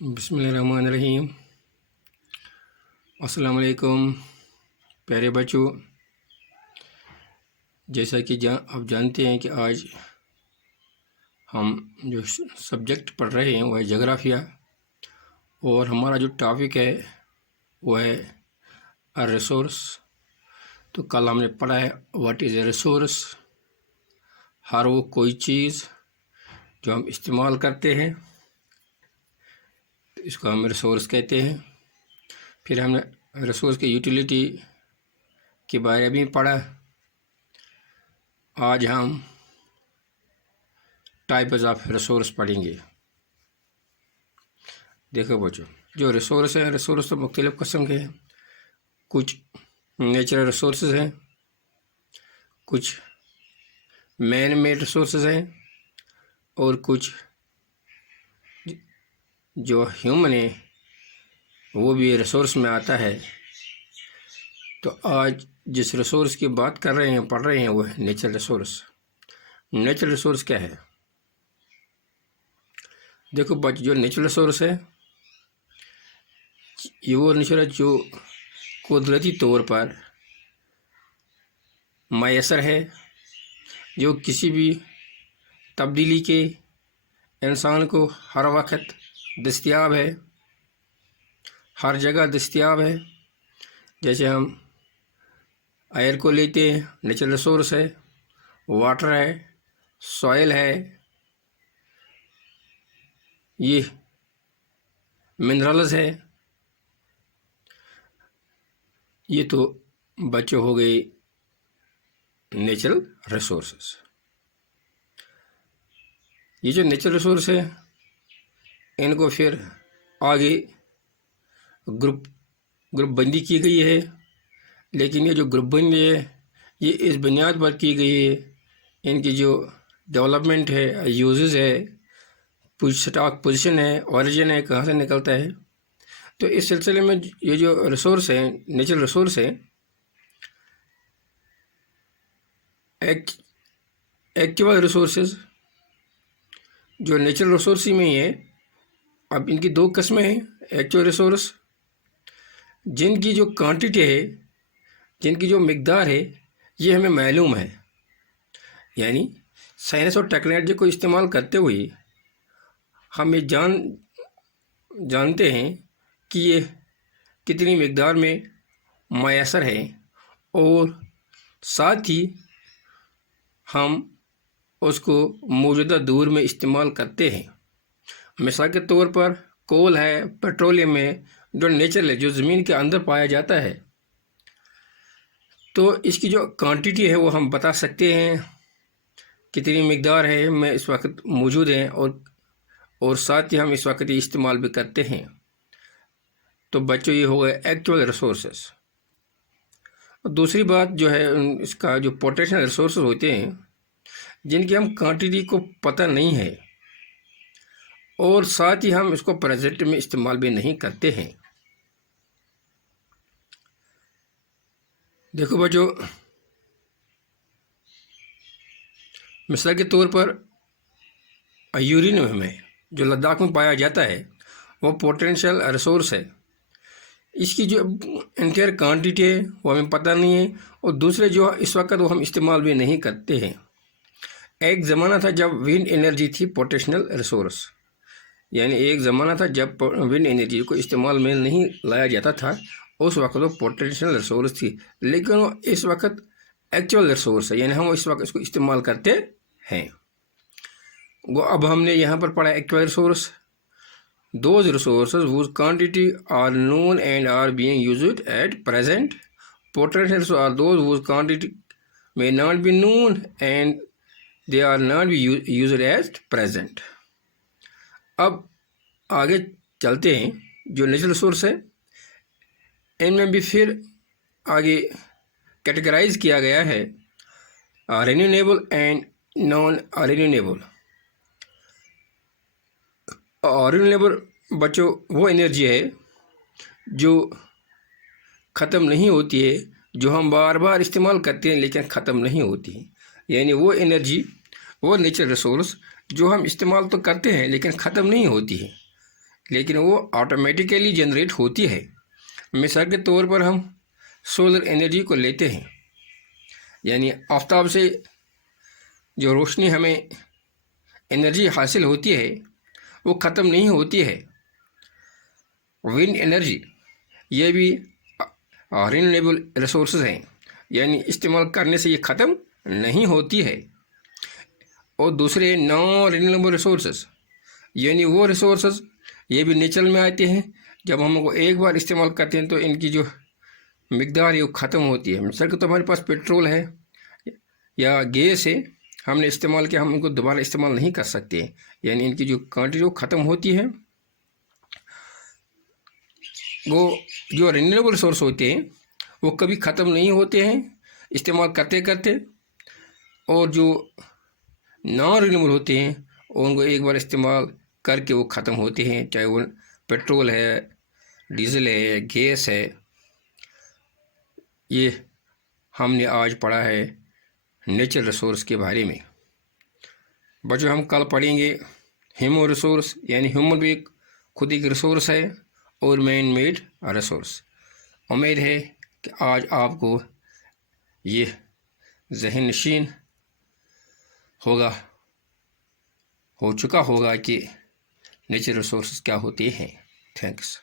بسم اللہ الرحمن الرحیم۔ السلام علیکم پیارے بچوں، جیسا کہ آپ جانتے ہیں کہ آج ہم جو سبجیکٹ پڑھ رہے ہیں وہ ہے جغرافیہ، اور ہمارا جو ٹاپک ہے وہ ہے ریسورس۔ تو کل ہم نے پڑھا ہے واٹ از اے ریسورس، ہر وہ کوئی چیز جو ہم استعمال کرتے ہیں اس کو ہم ریسورس کہتے ہیں۔ پھر ہم نے ریسورس کی یوٹیلیٹی کے بارے میں پڑھا۔ آج ہم ٹائپز آف ریسورس پڑھیں گے۔ دیکھو بچوں، جو ریسورس ہیں، ریسورس تو مختلف قسم کے ہیں۔ کچھ نیچرل ریسورسز ہیں، کچھ مین میڈ ریسورسز ہیں، اور کچھ جو ہیومن ہے وہ بھی ریسورس میں آتا ہے۔ تو آج جس ریسورس کی بات کر رہے ہیں، پڑھ رہے ہیں، وہ ہے نیچرل ریسورس۔ نیچرل ریسورس کیا ہے؟ دیکھو بچ، جو نیچرل ریسورس ہے یہ وہ نیچرل جو قدرتی طور پر میسر ہے، جو کسی بھی تبدیلی کے انسان کو ہر وقت دستیاب ہے، ہر جگہ دستیاب ہے۔ جیسے ہم ایئر کو لیتے ہیں، نیچرل ریسورس ہے، واٹر ہے، سوائل ہے، یہ منرلز ہے۔ یہ تو بچے ہو گئے نیچرل ریسورسز۔ یہ جو نیچرل ریسورس ہے ان کو پھر آگے گروپ بندی کی گئی ہے، لیکن یہ جو گروپ بندی ہے یہ اس بنیاد پر کی گئی ہے ان کی جو ڈیولپمنٹ ہے، یوزز ہے، اسٹاک پوزیشن ہے، اوریجن ہے، کہاں سے نکلتا ہے۔ تو اس سلسلے میں یہ جو ریسورس ہیں، نیچرل ریسورس ہیں، ایکٹیول ریسورسز جو نیچرل ریسورس میں ہی ہیں۔ اب ان کی دو قسمیں ہیں، ایکٹیول ریسورس جن کی جو کوانٹٹی ہے، جن کی جو مقدار ہے یہ ہمیں معلوم ہے، یعنی سائنس اور ٹیکنالوجی کو استعمال کرتے ہوئے ہم یہ جانتے ہیں کہ یہ کتنی مقدار میں میسر ہے، اور ساتھ ہی ہم اس کو موجودہ دور میں استعمال کرتے ہیں۔ مثال کے طور پر کول ہے، پیٹرولیم ہے، جو نیچرل ہے، جو زمین کے اندر پایا جاتا ہے، تو اس کی جو کوانٹٹی ہے وہ ہم بتا سکتے ہیں کتنی مقدار ہے میں اس وقت موجود ہیں، اور ساتھ ہی ہم اس وقت یہ استعمال بھی کرتے ہیں۔ تو بچوں یہ ہو گئے ایکچوئل ریسورسز۔ دوسری بات جو ہے اس کا جو پوٹینشیل ریسورسز ہوتے ہیں جن کی ہم کوانٹٹی کو پتہ نہیں ہے، اور ساتھ ہی ہم اس کو پریزنٹ میں استعمال بھی نہیں کرتے ہیں۔ دیکھو بچوں، مثال کے طور پر یورینیم میں جو لداخ میں پایا جاتا ہے وہ پوٹینشیل ریسورس ہے۔ اس کی جو انٹائر کوانٹٹی ہے وہ ہمیں پتہ نہیں ہے، اور دوسرے جو اس وقت وہ ہم استعمال بھی نہیں کرتے ہیں۔ ایک زمانہ تھا جب ونڈ انرجی تھی پوٹینشیل ریسورس، یعنی ایک زمانہ تھا جب ونڈ انرجی کو استعمال میں نہیں لایا جاتا تھا، اس وقت وہ پوٹینشیل ریسورس تھی، لیکن وہ اس وقت ایکچوئل ریسورس ہے، یعنی ہم اس وقت اس کو استعمال کرتے ہیں۔ اب ہم نے یہاں پر پڑھا actual resource, those resources whose quantity are known and are being used at present. Potentials are those whose quantity may not be known and they are not be used at present. اب آگے چلتے ہیں، جو natural resource ہے ان میں بھی پھر آگے کیٹیگرائز کیا گیا ہے renewable and non renewable. Renewable بچوں وہ انرجی ہے جو ختم نہیں ہوتی ہے، جو ہم بار بار استعمال کرتے ہیں لیکن ختم نہیں ہوتی، یعنی وہ انرجی، وہ نیچرل ریسورس جو ہم استعمال تو کرتے ہیں لیکن ختم نہیں ہوتی ہے۔ لیکن وہ آٹومیٹیکلی جنریٹ ہوتی ہے۔ مثال کے طور پر ہم سولر انرجی کو لیتے ہیں، یعنی آفتاب سے جو روشنی ہمیں انرجی حاصل ہوتی ہے وہ ختم نہیں ہوتی ہے۔ ونڈ انرجی یہ بھی رینیویبل ریسورسز ہیں، یعنی استعمال کرنے سے یہ ختم نہیں ہوتی ہے۔ اور دوسرے نان رینیویبل ریسورسز، یعنی وہ ریسورسز یہ بھی نیچر میں آتے ہیں، جب ہم کو ایک بار استعمال کرتے ہیں تو ان کی جو مقدار ہے وہ ختم ہوتی ہے۔ مثال کے طور پر ہمارے پاس پیٹرول ہے یا گیس ہے، ہم نے استعمال کیا، ہم ان کو دوبارہ استعمال نہیں کر سکتے، یعنی ان کی جو کوانٹٹی وہ ختم ہوتی ہے۔ وہ جو رینیویبل سورس ہوتے ہیں وہ کبھی ختم نہیں ہوتے ہیں استعمال کرتے کرتے، اور جو نان رینیویبل ہوتے ہیں ان کو ایک بار استعمال کر کے وہ ختم ہوتے ہیں، چاہے وہ پیٹرول ہے، ڈیزل ہے، گیس ہے۔ یہ ہم نے آج پڑھا ہے نیچرل ریسورس کے بارے میں۔ بچوں ہم کل پڑھیں گے ہیومن ریسورس، یعنی ہیومن بھی خود ایک ریسورس ہے اور مین میڈ ریسورس۔ امید ہے کہ آج آپ کو یہ ذہن نشین ہو چکا ہوگا کہ نیچرل ریسورسز کیا ہوتے ہیں۔ تھینکس۔